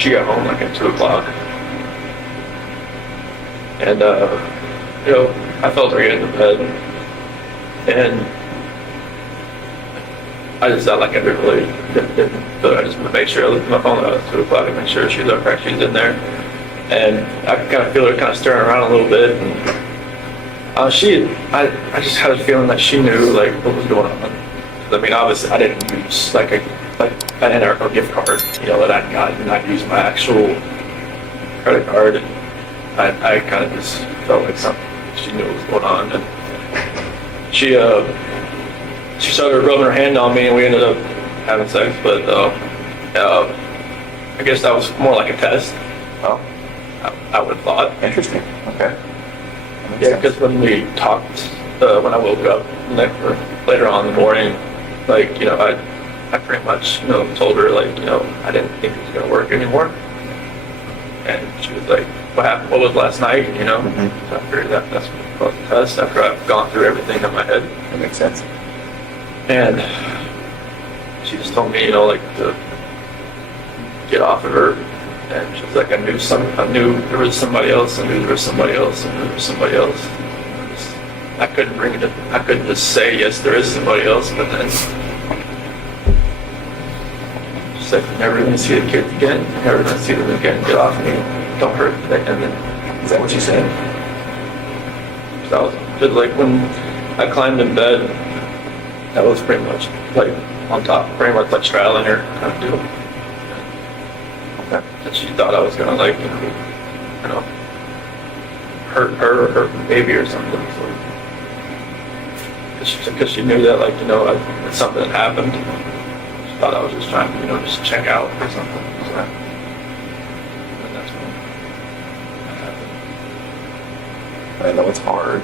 she got home like at 2 o'clock. And, I felt her get into bed. And I just felt like I didn't really, but I just made sure I looked at my phone at 2 o'clock and make sure she's okay, she's in there. And I could kind of feel her kind of stirring around a little bit. And I just had a feeling that she knew like what was going on. I mean, obviously I didn't use like an NRO gift card, that I'd gotten, and I'd used my actual credit card. And I kind of just felt like something, she knew what was going on. And she started rubbing her hand on me, and we ended up having sex. But I guess that was more like a test. Oh, I would have thought. interesting. Okay. Yeah, because when we talked, when I woke up later on in the morning, like, I pretty much, told her, like, I didn't think it was going to work anymore. And she was like, what happened? What was last night? Mm-hmm. So I figured that's what the test after I've gone through everything in my head. That makes sense. And she just told me, like, to get off of her. And she was like, I knew there was somebody else, I knew there was somebody else, I knew there was somebody else. I couldn't just say, yes, there is somebody else, but then she said, you're never going to see the kids again, you're never going to see them again, get off me, don't hurt them. And then, Is that what you said? so I was just like, when I climbed in bed, that was pretty much like on top, pretty much like straddling her kind of deal. Okay. And she thought I was gonna like, hurt her or hurt the baby or something. So, because she knew that, like, that something had happened. She thought I was just trying to, just check out or something. So, and that's when that happened. I know it's hard,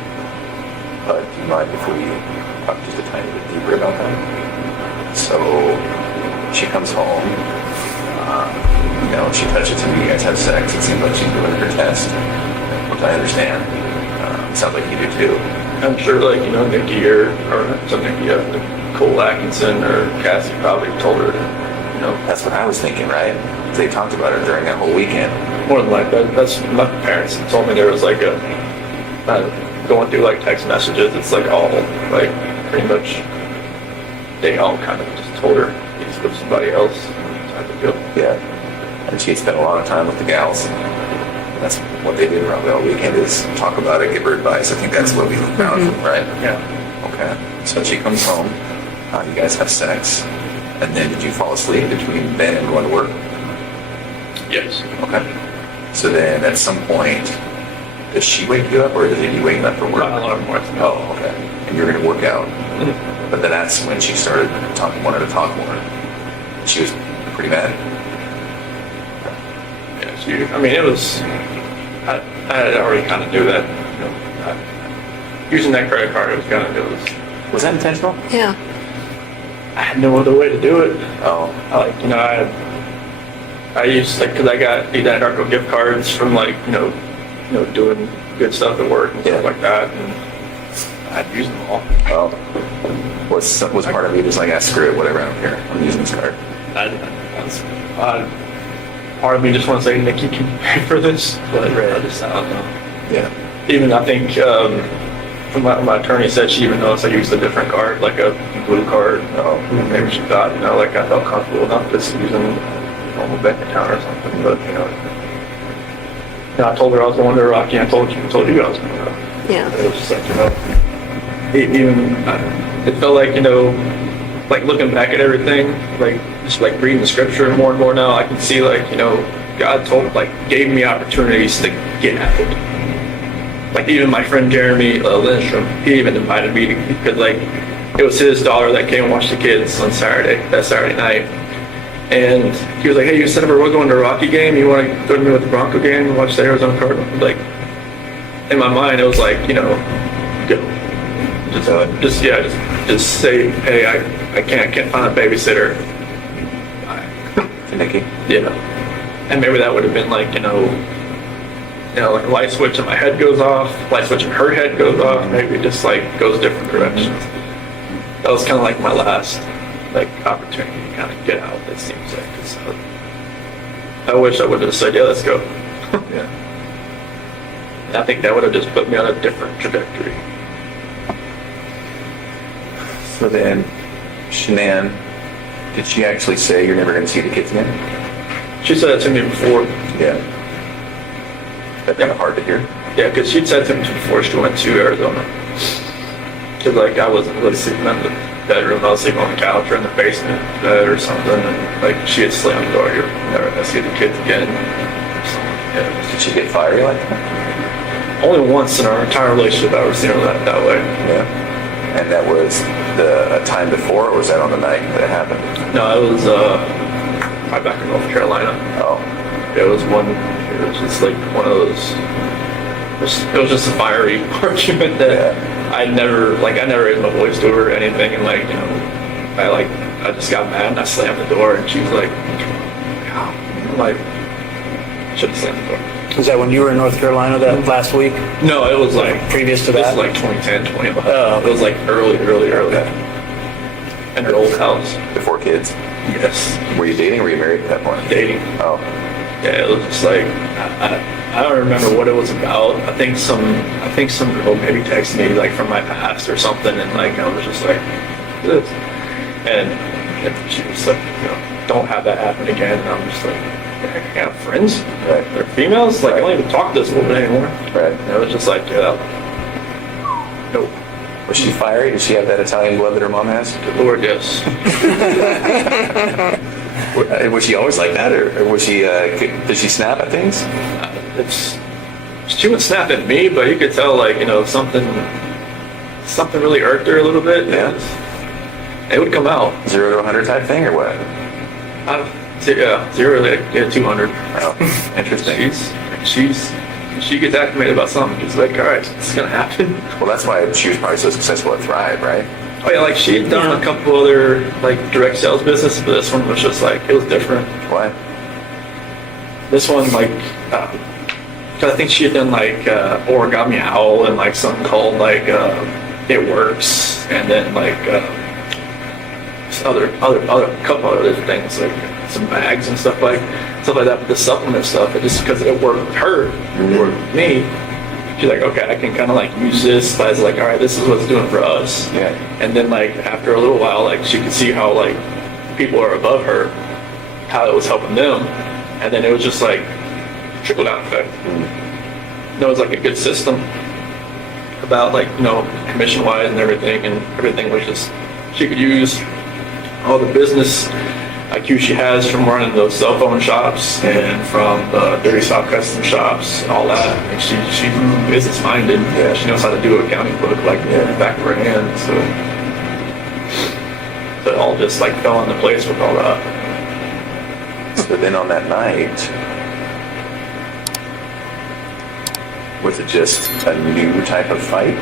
but do you mind if we talk just a tiny bit deeper about that? So she comes home, she touches him, you guys have sex, it seems like she's doing her test, which I understand. Sounds like you do too. I'm sure, like, Nikki or Nicole Atkinson or Cassie probably told her, That's what I was thinking, right? They talked about it during that whole weekend. more than likely. That's my parents told me there was like going through like text messages. It's like all like pretty much they all kind of just told her he's with somebody else type of deal. Yeah. And she had spent a lot of time with the gals. That's what they did around the whole weekend is talk about it, give her advice. I think that's what we found, right? Yeah. Okay. So she comes home, you guys have sex, and then did you fall asleep between then and going to work? Yes. Okay. So then at some point, does she wake you up or is it you waking up for work? My alarm works. Oh, okay. And you're going to work out. But then that's when she started wanted to talk more. She was pretty mad. Yeah, it was, I had already kind of knew that, using that credit card, it was kind of, Was that intentional? Yeah. I had no other way to do it. Oh. I used, like, because I got these Anarcho gift cards from, like, doing good stuff at work and stuff like that, and I'd use them all. Oh. Was part of you just like, screw it, whatever, I don't care. I'm using this card. Part of me just wants to say, Nikki, can you pay for this? But I don't know. Yeah. Even, I think, from my attorney said she even noticed I used a different card, like a blue card. Maybe she thought, like I felt comfortable enough just using a normal bank account or something. But, I told her I was going to Rocky. I told you I was going to. Yeah. It was just like, it felt like, like looking back at everything, like just like reading the scripture more and more now, I can see like, God gave me opportunities to get out. Like even my friend Jeremy Lindstrom, he even invited me because like it was his daughter that came and watched the kids on that Saturday night. And he was like, hey, you said we're going to a Rocky game, you want to go to me with the Bronco game and watch the Arizona Cardinals? Like in my mind it was like, go. Just say, hey, I can't find a babysitter. Nikki? And maybe that would have been like, like a light switch in my head goes off, light switch in her head goes off, maybe it just like goes different directions. That was kind of like my last like opportunity to kind of get out, it seems like. I wish I would have said, yeah, let's go. Yeah. I think that would have just put me on a different trajectory. So then, Shanann, did she actually say you're never going to see the kids again? She said it to me before. Yeah. That's kind of hard to hear. Yeah, because she'd said to me before she went to Arizona. Because, like, I wasn't really sleeping in the bedroom. I was sleeping on the couch or in the basement bed or something. And, like, she had slammed the door. You're never going to see the kids again. So, yeah. Did she get fiery like that? Only once in our entire relationship I've ever seen her that way. Yeah. And that was a time before, or was that on the night that it happened? No, it was right back in North Carolina. Oh. It was just like one of those, it was just a fiery argument that I never raised my voice to her or anything, and like, you know, I just got mad and I slammed the door, and she was like, oh. I'm like, should have slammed the door. Was that when you were in North Carolina that last week? No, it was like previous to this that? was like 2010, 2011. Oh. It was like early. In her old house. Before kids? Yes. Were you dating or were you married at that point? Dating. Oh. Yeah, it was just like I don't remember what it was about. I think some girl maybe texted me like from my past or something, and like I was just like this, and she was like, you know, don't have that happen again. And I'm just like, I have friends. Right. They're females. Like I don't even talk to this woman anymore. Right. And it was just like, yeah, nope. Was she fiery? Did she have that Italian blood that her mom has? Good Lord, yes. Was she always like that, or was she? Did she snap at things? She would snap at me, but you could tell, like, you know, something really irked her a little bit. Yeah. It would come out. 0 to 100 type thing, or what? Yeah, 0 to 200. Oh, interesting. She gets acclimated about something. She's like, all right, it's gonna happen. Well, that's why she was probably so successful at Thrive, right? Oh yeah, like she had done a couple other like direct sales business, but this one was just like, it was different. Why? This one, like, because I think she had done like Origami Owl and like something called like It Works, and then like other couple other things like some bags and stuff like that. But the supplement stuff, it just because it worked with her, it worked with me. She's like, okay, I can kind of like use this as like, all right, this is what it's doing for us. Yeah. And then like after a little while, like she could see how like people are above her, how it was helping them, and then it was just like trickle down effect. It was like a good system about like, you know, commission wise and everything was just, she could use all the business IQ she has from running those cell phone shops and from the Dirty South custom shops and all that. And she's business minded. Yeah, she knows how to do an accounting book like in the back of her hand. So it all just like fell into place with all that. So then on that night, was it just a new type of fight?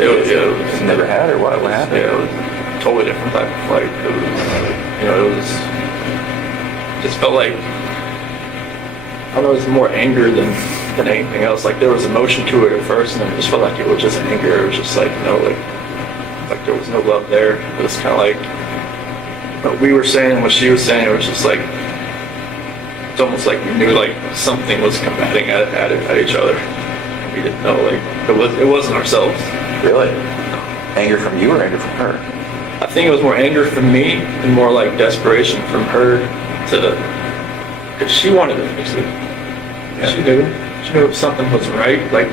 It was Never had, or what? What happened? Yeah, it was a totally different type of fight. It was, you know, it was just felt like, I don't know, it was more anger than anything else. Like there was emotion to it at first, and then it just felt like it was just anger. It was just like, you know, like there was no love there. It was kind of like what we were saying, what she was saying. It was just like, it's almost like we knew like something was combating at each other. We didn't know, like it wasn't ourselves. Really? Anger from you or anger from her? I think it was more anger from me and more like desperation from her because she wanted to fix it. Yeah. She knew something wasn't right. Like,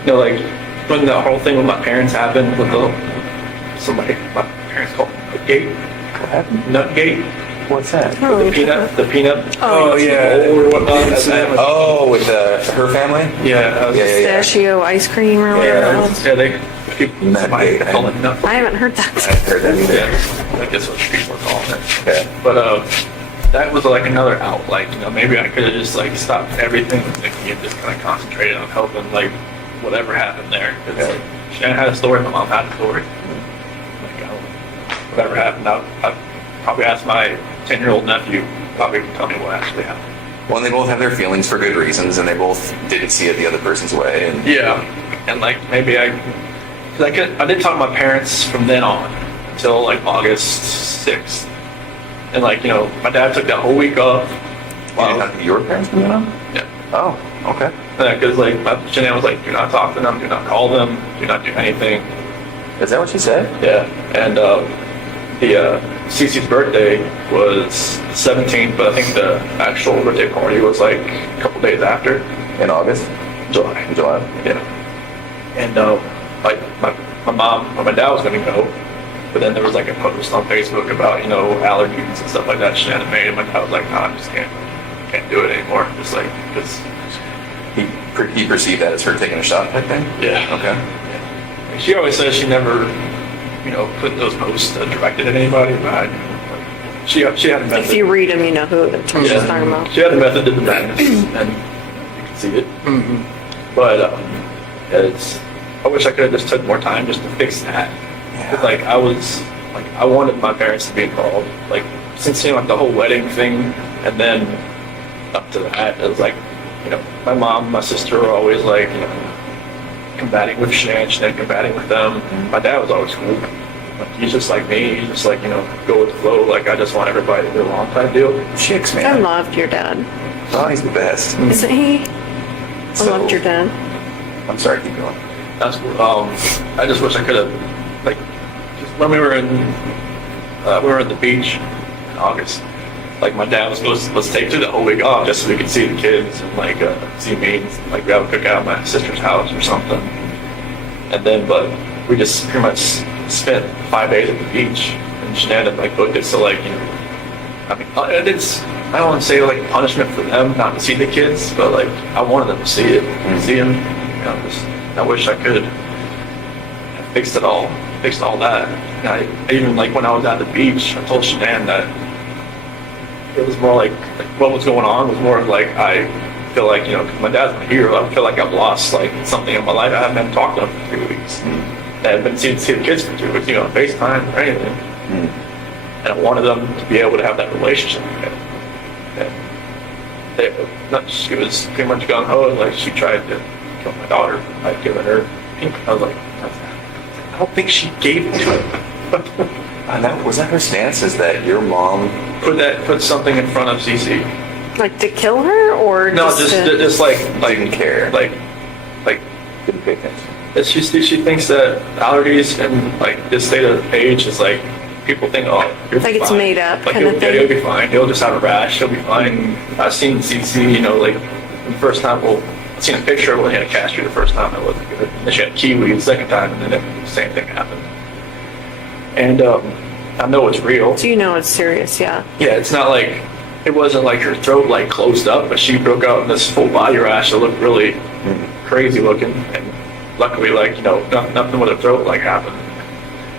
you know, like when the whole thing with my parents happened with my parents called it Nutgate. What happened? Nutgate. What's that? The peanut. Oh, yeah. Or whatnot. Oh, with her family? Yeah. Pistachio ice cream or whatever it was. Yeah, they somebody Nutgate. call it nut. I haven't heard that. I heard that either. Yeah, I guess what people are calling it. Okay. But that was like another out. Like, you know, maybe I could have just like stopped everything and just kind of concentrated on helping like whatever happened there. Because Shanann had a story, my mom had a story. Like, whatever happened, I probably asked my 10-year-old nephew probably to tell me what actually happened. Well, and they both have their feelings for good reasons, and they both didn't see it the other person's way. And Yeah, and like maybe I didn't talk to my parents from then on until like August 6th. And like, you know, my dad took that whole week off. didn't have your parents from then on? Yeah. Oh, okay. Yeah, because like Shanann was like, do not talk to them, do not call them, do not do anything. Is that what she said? Yeah, and Cece's birthday was 17th, but I think the actual birthday party was like a couple days after. In August? July. In July? Yeah. And like my mom or my dad was gonna go, but then there was like a post on Facebook about, you know, allergies and stuff like that Shanann made, and my dad was like, no, I just can't do it anymore. Just like, because He perceived that as her taking a shot type thing? yeah. Okay. She always says she never, you know, put those posts directed at anybody, but she had a method. If you read them, you know who she's talking about. She had a method to the madness, and you can see it. Mm-hmm. But I wish I could have just took more time just to fix that. Because like I wanted my parents to be involved. Like since like the whole wedding thing, and then up to that, it was like, you know, my mom, my sister were always like, you know, combating with Shanann combating with them. My dad was always cool. Like, he's just like me. He's just like, you know, go with the flow. Like I just want everybody to do a long time deal. Chicks, I man. loved your dad. Oh, he's the best. Isn't he? I So- loved your dad. I'm sorry, keep going. That's cool. I just wish I could have, like, just when we were at the beach in August. Like my dad was supposed to, let's take the whole week off just so we could see the kids and like see me, and, like grab a cookout at my sister's house or something. And then, but we just pretty much spent 5 days at the beach, and Shanann had like booked it so like, you know, I mean, I don't want to say like punishment for them not to see the kids, but like I wanted them to see it, see them. You know, just I wish I could have fixed all that. And I even like when I was at the beach, I told Shanann that it was more like what was going on was more of like I feel like, you know, 'cause my dad's my hero. I feel like I've lost like something in my life. I haven't been talking to him for 3 weeks. I haven't been seeing the kids for 3 weeks, you know, on FaceTime or anything. And I wanted them to be able to have that relationship again. And she was pretty much gung ho, like she tried to kill my daughter by giving her pink. I was like, I don't think she gave it to him. And that was that her stance? Is that your mom? Put something in front of Cece. Like to kill her or No, just to- just like Didn't care. like Didn't pay attention. she thinks that allergies and like this state of age is like people think, oh, you're Like it's fine. made up Like kind of thing. he'll be fine. He'll just have a rash. He'll be fine. I've seen CC, you know, like the first time. Well, I've seen a picture of when he had a castry the first time. It wasn't good. Then she had kiwi the second time, and then the same thing happened. And I know it's real. So you know it's serious, yeah. Yeah, it's not like it wasn't like her throat like closed up, but she broke out in this full body rash that looked really crazy looking. And luckily, like, you know, nothing with her throat like happened.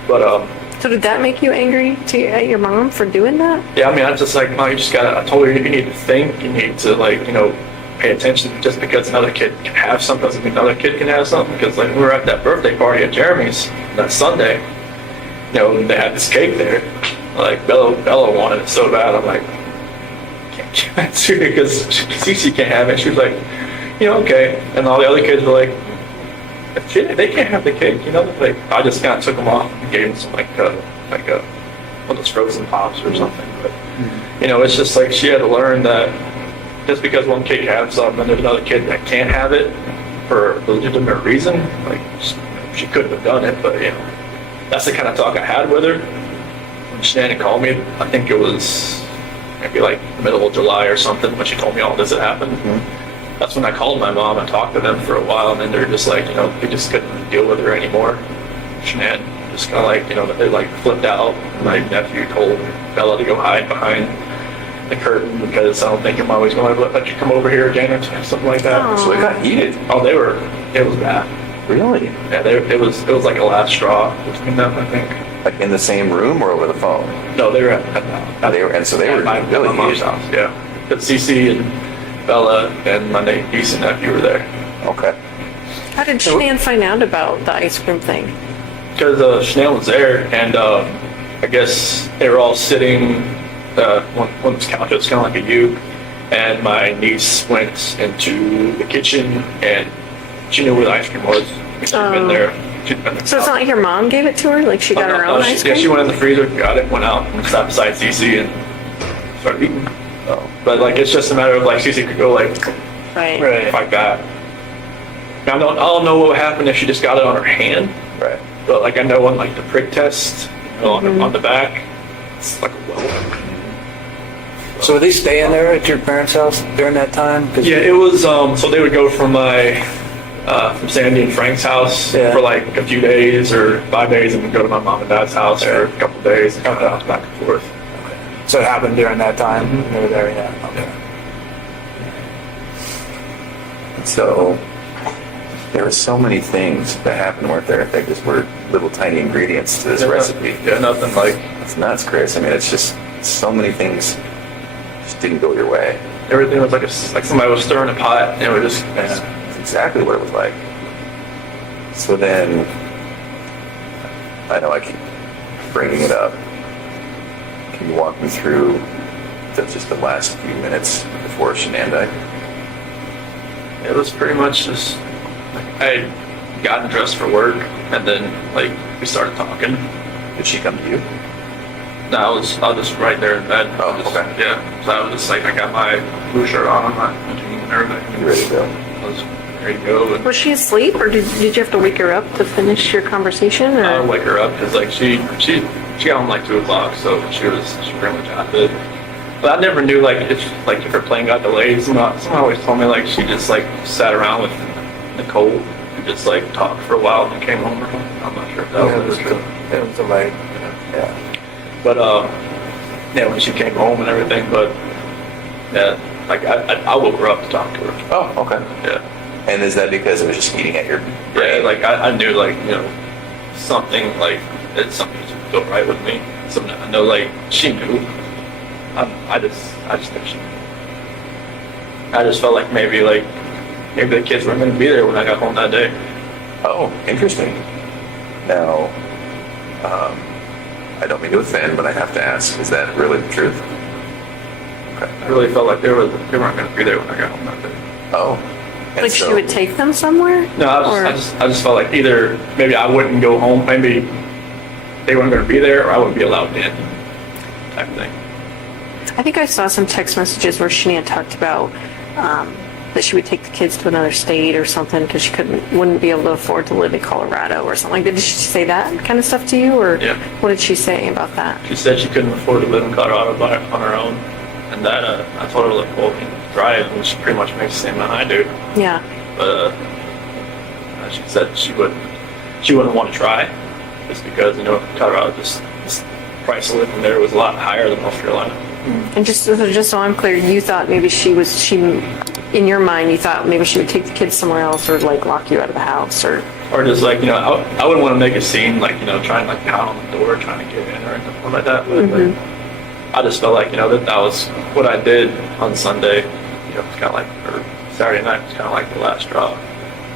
But So did that make you angry at your mom for doing that? yeah, I mean, I just like, no, you just gotta. I told her you need to think. You need to like, you know, pay attention. Just because another kid can have something doesn't mean another kid can have something. Because like we were at that birthday party at Jeremy's that Sunday. You know, they had this cake there. Like Bella wanted it so bad. I'm like, can't give it to her because Cece can't have it. She was like, you know, okay. And all the other kids were like, they can't have the cake. You know, like I just kind of took them off and gave them some like one of those frozen pops or something. But you know, it's just like she had to learn that just because one kid has something and there's another kid that can't have it for a legitimate reason, like she couldn't have done it. But you know. That's the kind of talk I had with her. When Shanann called me, I think it was maybe like the middle of July or something when she told me all this had happened. That's when I called my mom and talked to them for a while, and then they're just like, you know, they just couldn't deal with her anymore. Shanann just kind of like, you know, they like flipped out. My nephew told Bella to go hide behind the curtain because I don't think your mom was going to let you come over here again or something like that. Aw. So it got heated. Oh, it was bad. Really? Yeah, it was like a last straw between them, I think. Like in the same room or over the phone? No, they were at They were my mom's heated. house. Yeah, but Cece and Bella and my niece and nephew were there Okay. How did Shanann find out about the ice cream thing? because Shanann was there, and I guess they were all sitting on this couch. It was kind of like a U, and my niece went into the kitchen and she knew where the ice cream was. She'd been there. She'd been there. So it's not like your mom gave it to her? Like she got her own ice cream? Yeah, she went in the freezer, got it, went out, and sat beside Cece and started eating. Oh. But like, it's just a matter of like, Susie could go like Right. like that. I don't know what would happen if she just got it on her hand, Right. but like I know on like the prick test, on the back, it's like a welt. So were they staying there at your parents' house during that time? 'Cause- Yeah, it was. So they would go from from Sandy and Frank's house Yeah. for like a few days or 5 days, and then go to my mom and dad's house for a couple of days, and kind of bounce back and forth. So it happened during that time? They were there, yeah. Okay. So there were so many things that happened, weren't there? That just were little tiny ingredients to this recipe. Yeah, nothing like It's nuts, Chris. I mean, it's just so many things just didn't go your way. everything was like somebody was stirring a pot, and it was just. That's exactly what it was like. So then, I know I keep bringing it up. Can you walk me through just the last few minutes before Shanann died? It was pretty much just like I had gotten dressed for work, and then like we started talking. Did she come to you? No, I was just right there in bed. Oh, Just- okay. Yeah, so I was just like, I got my blue shirt on, my jeans and everything. You ready to go? I was ready to go, and Was she asleep, or did you have to wake her up to finish your conversation? I Or would wake her up because like she got home like 2 o'clock, so she pretty much out of it. But I never knew like if her plane got delayed. Someone always told me like she just like sat around with Nicole and just like talked for a while and then came home or something. I'm not sure if that was true. It was delayed. Yeah. But yeah, when she came home and everything, but yeah, like I woke her up to talk to her. Oh, okay. Yeah. And is that because it was just eating at your Yeah, brain? like I knew like, something like it's something just felt right with me. Something I know like she knew. I just think she knew. I just felt like maybe the kids weren't gonna be there when I got home that day. Oh, interesting. Now, I don't mean to offend, but I have to ask, is that really the truth? Okay. I really felt like they weren't gonna be there when I got home that day. Oh. And like she so- would take them somewhere? No, I just felt like either maybe I wouldn't go home, maybe they weren't gonna be there, or I wouldn't be allowed in, type of thing. I think I saw some text messages where Shanann talked about that she would take the kids to another state or something because she wouldn't be able to afford to live in Colorado or something like that. Did she say that kind of stuff to you, or Yeah. what did she say about that? She said she couldn't afford to live in Colorado on her own, and that I told her, like, well, you can drive, and she pretty much makes the same amount I do. Yeah. But she said she wouldn't want to try, just because Colorado just the price of living there was a lot higher than North Carolina. And just so I'm clear, you thought maybe in your mind, you thought maybe she would take the kids somewhere else or like lock you out of the house or. Or just like I wouldn't want to make a scene like trying like pound on the door trying to get in or anything like that. But like, I just felt like that was what I did on Sunday. It's kind of like or Saturday night. It's kind of like the last straw.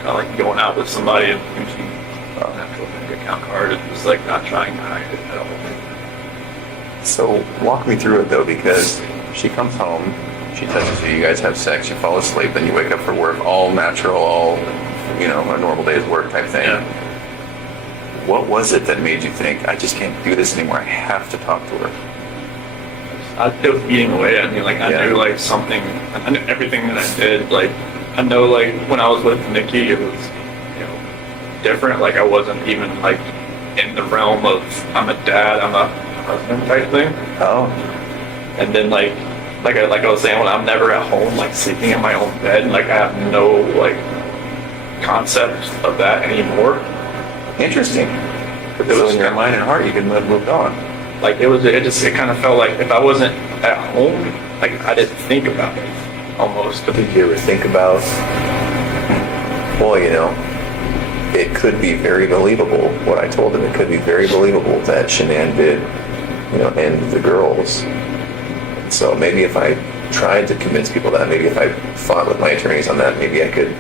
Kind of like going out with somebody and using an actual bank account card and just like not trying to hide it at all. So walk me through it though, because she comes home, she touches you, you guys have sex, you fall asleep, then you wake up for work, all natural, all, a normal day's work type thing. Yeah. What was it that made you think, I just can't do this anymore, I have to talk to her? It was eating away at me. Like I Yeah. knew like something. I knew everything that I did. Like I know like when I was with Nikki, it was different. Like I wasn't even like in the realm of I'm a dad, I'm a husband type thing. Oh, And then like I was saying, when I'm never at home, like sleeping in my own bed, like I have no like concept of that anymore. interesting. It So was in your mind and heart, you can have moved on. like it kind of felt like if I wasn't at home, like I didn't think about it almost. Did you ever think about, well, it could be very believable, what I told him, it could be very believable that Shanann did, end the girls. And so maybe if I tried to convince people that, maybe if I fought with my attorneys on that, maybe I could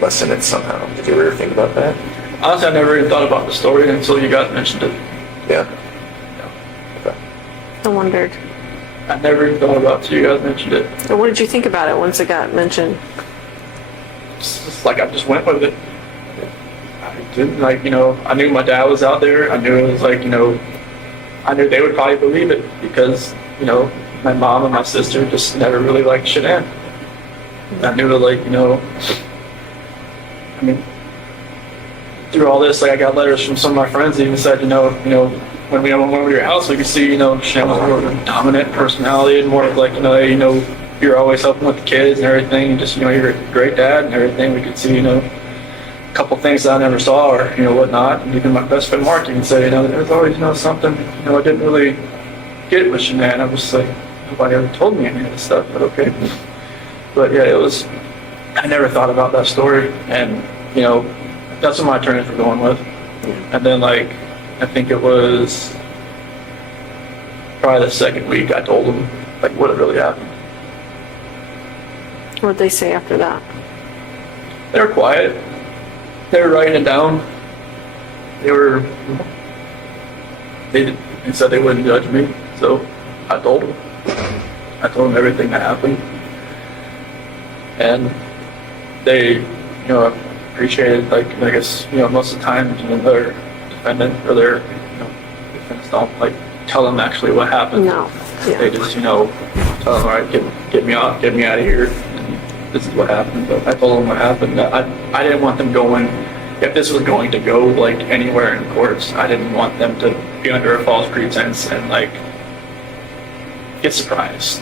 lessen it somehow. Did you ever think about that? Honestly, I never even thought about the story until you guys mentioned it. Yeah. Okay. I wondered. I never even thought about it until you guys mentioned it. So what did you think about it once it got mentioned? It's just like I just went with it. I didn't I knew my dad was out there. I knew it was like I knew they would probably believe it because my mom and my sister just never really liked Shanann. I knew that, like, you know, I mean, through all this, like, I got letters from some of my friends that even said, you know, when we went to your house, we could see, you know, Shanann was more of a dominant personality and more of like, you know, you're always helping with the kids and everything. Just, you know, you're a great dad and everything. We could see, you know, a couple things that I never saw or, you know, whatnot. And even my best friend Mark even said, you know, there was always, you know, something, you know, I didn't really get with Shanann. I was like, nobody ever told me any of this stuff, but okay. But yeah, I never thought about that story. And, you know, that's what my attorneys were going with. And then, like, I think it was probably the second week I told them, like, what had really happened. What'd they say after that? They were quiet. They were writing it down. They said they wouldn't judge me, so I told them. I told them everything that happened. And they, you know, appreciated, like, I guess, you know, most of the time, you know, their defendant or their, you know, defense don't, like, tell them actually what happened. No. Yeah. They just, you know, tell them, all right, get me out of here. And this is what happened. But I told them what happened. I didn't want them going, if this was going to go, like, anywhere in courts, I didn't want them to be under a false pretense and, like, get surprised.